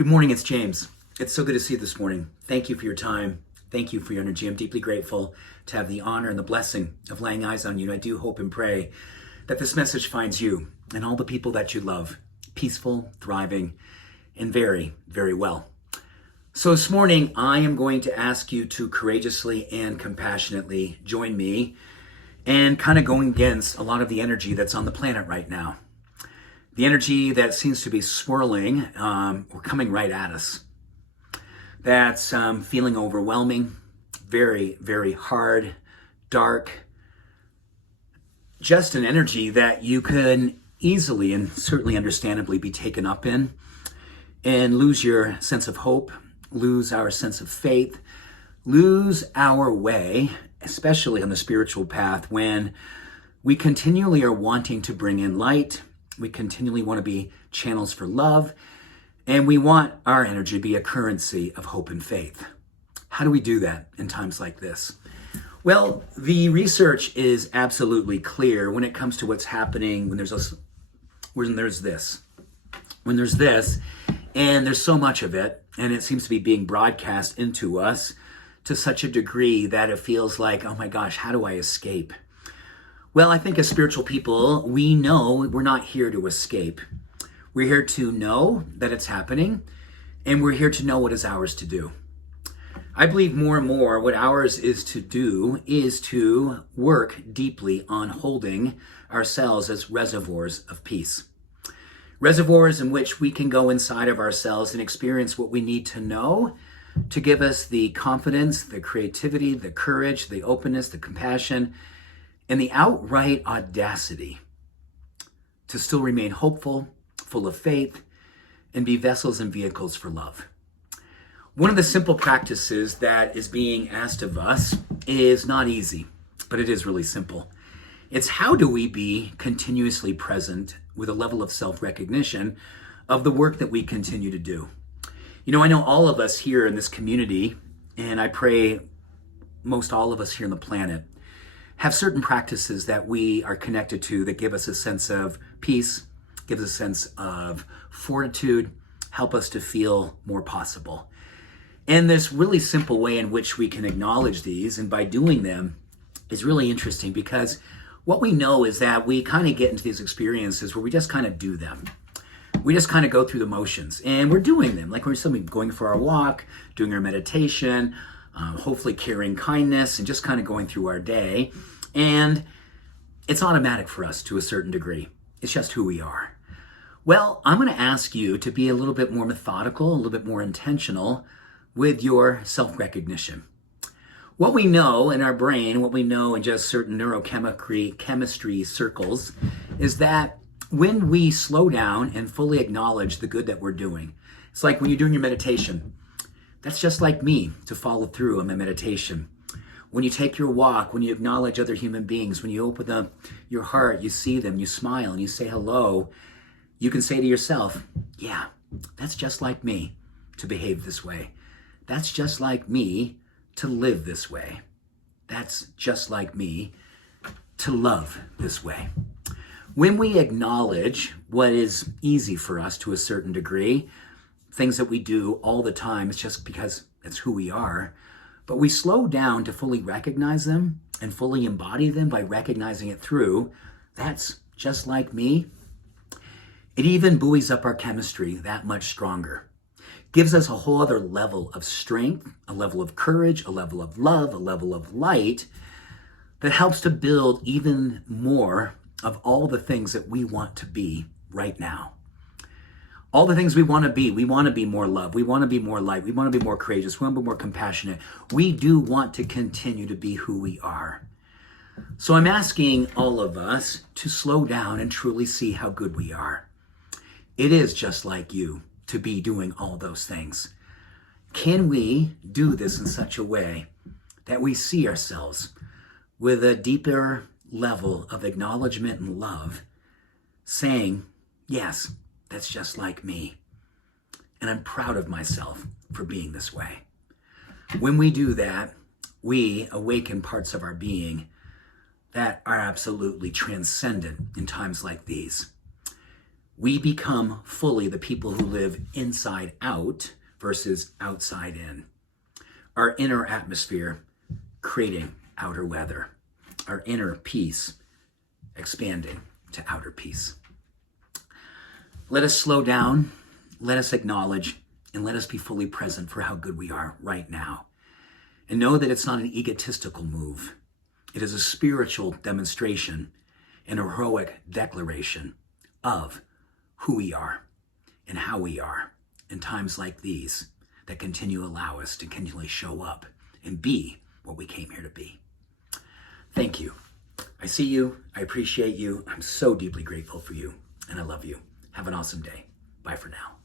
Good morning, it's James. It's so good to see you this morning. Thank you for your time. Thank you for your energy. I'm deeply grateful to have the honor and the blessing of laying eyes on you. And I do hope and pray that this message finds you and all the people that you love peaceful, thriving, and very, very well. So this morning, I am going to ask you to courageously and compassionately join me and kind of going against a lot of the energy that's on the planet right now. The energy that seems to be swirling or coming right at us. That's feeling overwhelming, very, very hard, dark. Just an energy that you can easily and certainly understandably be taken up in and lose your sense of hope, lose our sense of faith, lose our way, especially on the spiritual path when we continually are wanting to bring in light. We continually want to be channels for love, and we want our energy to be a currency of hope and faith. How do we do that in times like this? Well, the research is absolutely clear when it comes to what's happening when there's this, and there's so much of it, and it seems to be being broadcast into us to such a degree that it feels like, oh my gosh, how do I escape? Well, I think as spiritual people, we know we're not here to escape. We're here to know that it's happening, and we're here to know what is ours to do. I believe more and more what ours is to do is to work deeply on holding ourselves as reservoirs of peace. Reservoirs in which we can go inside of ourselves and experience what we need to know to give us the confidence, the creativity, the courage, the openness, the compassion, and the outright audacity to still remain hopeful, full of faith, and be vessels and vehicles for love. One of the simple practices that is being asked of us is not easy, but it is really simple. It's how do we be continuously present with a level of self-recognition of the work that we continue to do. You know, I know all of us here in this community, and I pray most all of us here on the planet, have certain practices that we are connected to that give us a sense of peace, gives us a sense of fortitude, help us to feel more possible. And this really simple way in which we can acknowledge these, and by doing them, is really interesting because what we know is that we kind of get into these experiences where we just kind of do them. We just kind of go through the motions, and we're doing them. Like we're simply going for our walk, doing our meditation, hopefully carrying kindness, and just kind of going through our day. And it's automatic for us to a certain degree. It's just who we are. Well, I'm going to ask you to be a little bit more methodical, a little bit more intentional with your self-recognition. What we know in our brain, what we know in just certain neurochemistry circles, is that when we slow down and fully acknowledge the good that we're doing, it's like when you're doing your meditation. That's just like me to follow through on my meditation. When you take your walk, when you acknowledge other human beings, when you open up your heart, you see them, you smile, and you say hello, you can say to yourself, yeah, that's just like me to behave this way. That's just like me to live this way. That's just like me to love this way. When we acknowledge what is easy for us to a certain degree, things that we do all the time, it's just because it's who we are, but we slow down to fully recognize them and fully embody them by recognizing it through, that's just like me. It even buoys up our chemistry that much stronger. Gives us a whole other level of strength, a level of courage, a level of love, a level of light that helps to build even more of all the things that we want to be right now. All the things we want to be. We want to be more love. We want to be more light. We want to be more courageous. We want to be more compassionate. We do want to continue to be who we are. So I'm asking all of us to slow down and truly see how good we are. It is just like you to be doing all those things. Can we do this in such a way that we see ourselves with a deeper level of acknowledgement and love, saying, yes, that's just like me. And I'm proud of myself for being this way. When we do that, we awaken parts of our being that are absolutely transcendent in times like these. we become fully the people who live inside out versus outside in. Our inner atmosphere creating outer weather. Our inner peace expanding to outer peace. Let us slow down, let us acknowledge, and let us be fully present for how good we are right now. And know that it's not an egotistical move. It is a spiritual demonstration, an heroic declaration of who we are and how we are in times like these that continue to allow us to continually show up and be what we came here to be. Thank you. I see you. I appreciate you. I'm so deeply grateful for you, and I love you. Have an awesome day. Bye for now.